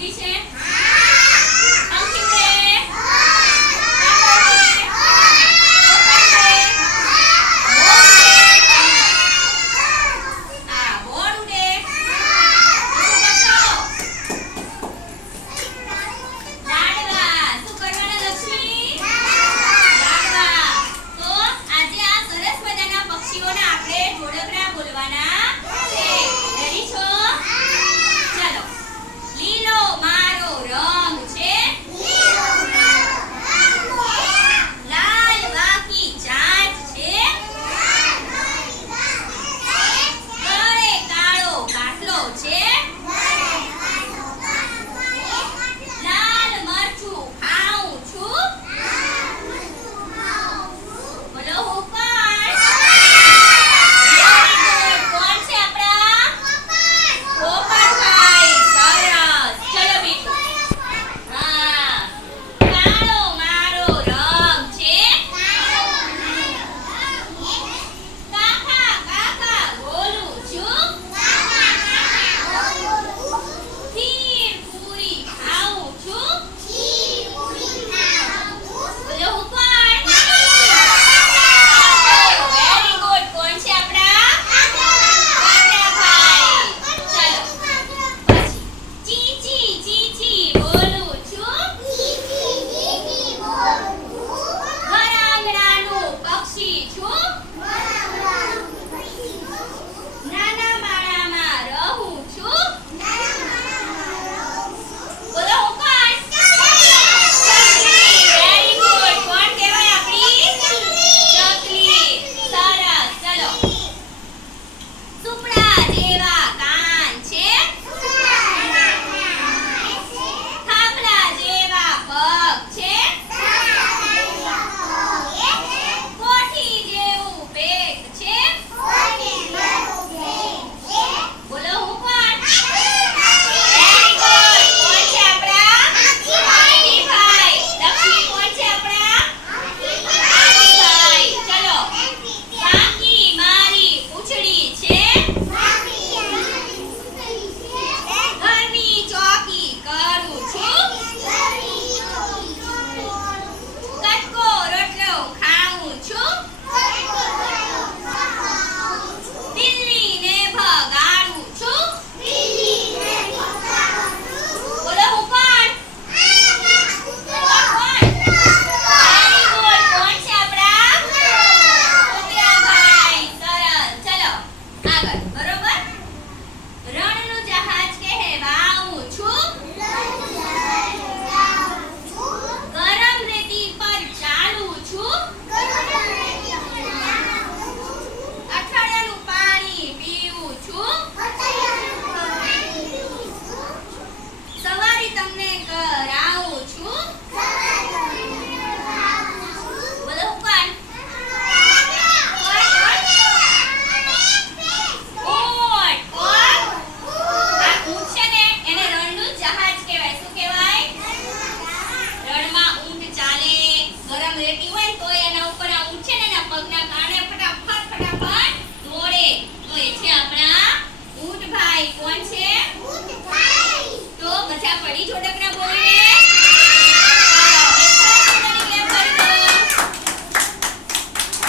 一些。Eleven.